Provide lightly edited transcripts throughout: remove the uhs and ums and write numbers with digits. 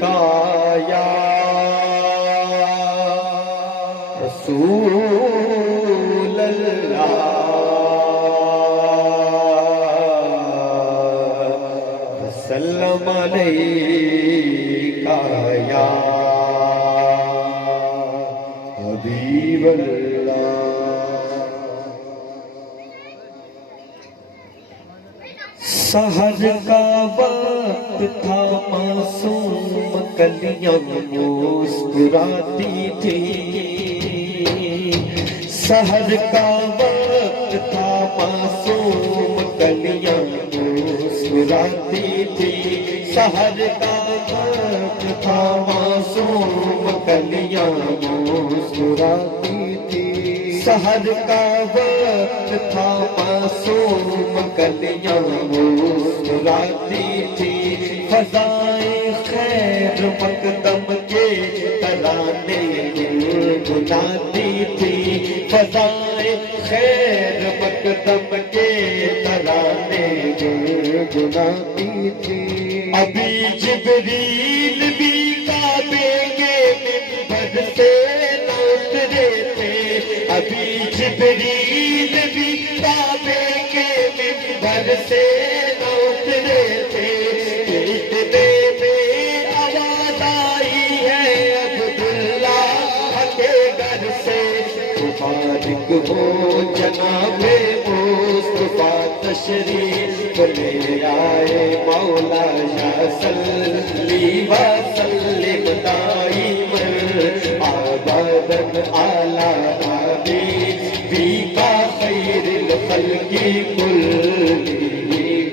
یا رسول اللہ وسلم علیکہ یا حبیب اللہ۔ سحر کا وقت تھا معصوم کلیاں مسکراتی تھی، سحر کا وقت تھا معصوم کلیاں مسکراتی تھی، سحر کا وقت تھا معصوم کلیاں مسکراتی تھی، سحر کا وقت تھا معصوم کلیاں مسکراتی تھی، فضائیں خیر مقدم کے ترانے گنگناتی تھی، فضائیں خیر مقدم کے ترانے گنگناتی تھی۔ ابھی جبریل بھی کعبے کے منبر سے نہ اترے تھے، ابھی جبریل بھی کعبے کے منبر سے نہ اترے تھے، اتنے میں آواز آئی ہے عبداللہ کے گھر سے، مبارک ہو جناب مصطفیٰ تشریف لے آئے، مولا یا صلی وسلم دائما ابدا علی حبیبک خیر الخلق کلہم،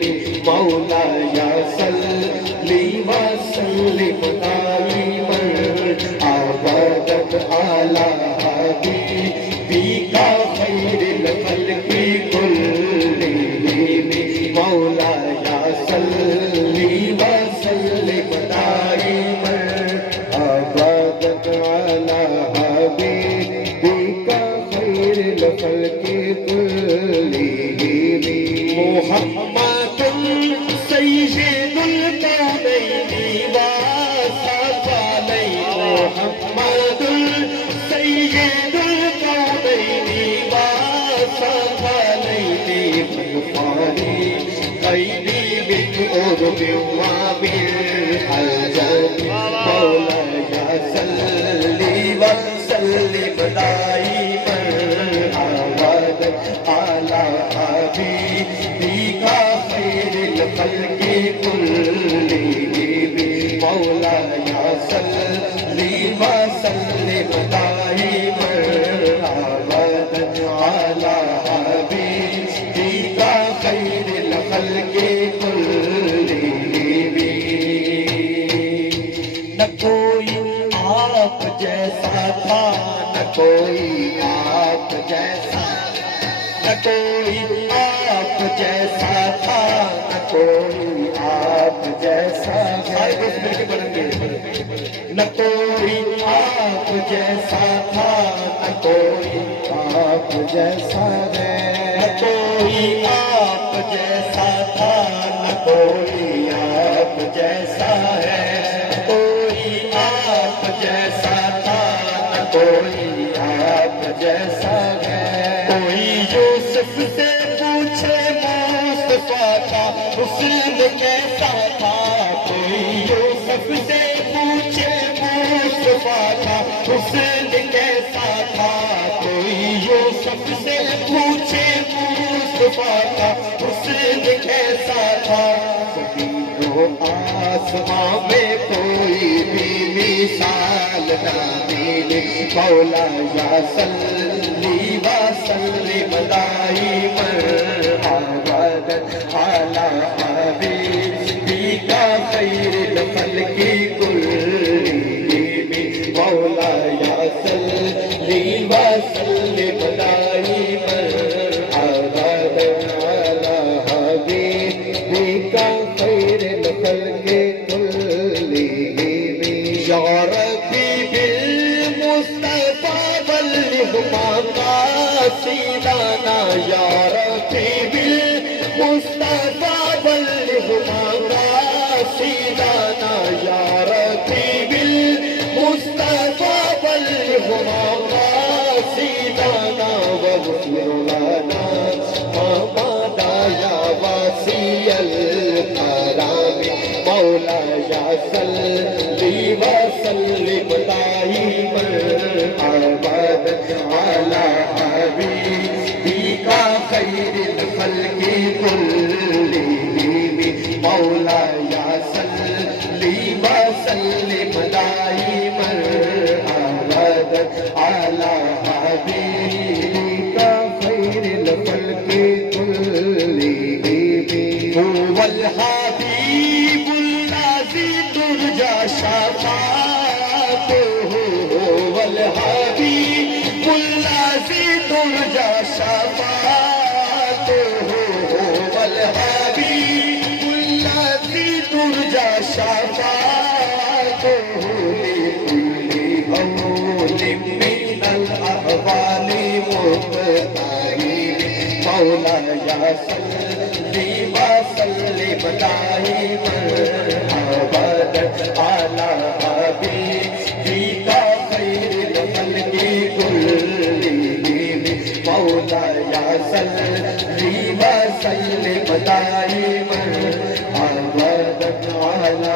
مولا یا صلی وسلم دائما ابدا علی حبیبک خیر الخلق کلہم، مولا یا صلی وسلم دائما ابدا علی حبیبک خیر الخلق کلہم، محمد سید الکونین والثقلین، محمد سید الکونین والثقلین، الفارقین من عرب ومن عجم، مولا یا صلی وسلم دائما ابدا علی حبیبک خیر الخلق کلہم، مولا یا صلی وسلم دائما ابدا علی حبیبک خیر الخلق کلہم۔ نہ کوئی آپ جیسا تھا، نہ کوئی آپ جیسا، نہ کوئی آپ جیسا تھا، نہ کوئی آپ جیسا ہے، نہ کوئی آپ جیسا تھا، نہ کوئی آپ جیسا ہے، نہ کوئی آپ جیسا تھا، نہ کوئی آپ جیسا ہے، کوئی آپ جیسا تھا، نہ کوئی آپ جیسا ہے، کوئی یوسف سے پوچھے مصطفیٰ کا حسن کیسا تھا، کوئی یوسف سے پوچھے مصطفیٰ کا حسن کیسا تھا، کوئی یوسف سے پوچھے مصطفیٰ کا حسن کیسا تھا، زمین و آسمان میں کوئی بھی مثال نہ ملے، مولا یا صلی وسلم دائما ابدا علی حبیبک خیر الخلق کلہم، مولا یا صلی وسلم دائما ابدا علی حبیبک خیر الخلق کلہم، یا ربی بالمصطفیٰ بلغ مقاصدنا، یا ربی بالمصطفیٰ بلغ مقاصدنا، یا ربی صلی وسلم دائما ابدا على حبيبك خير الخلق كلهم مولاي صلی وسلم دائما ابدا على حبيبك خير الخلق كلهم هو الحبيب الذي ترجى شفاعته هو الحبيب الذي ترجى شفاعته هو الحبيب الذي ترجى شفاعته لكل هول من الأحوال مقتحم مولاي صلی وسلم دائما ابدا على حبيبك خير الخلق كلهم مولاي صلی وسلم دائما ابدا على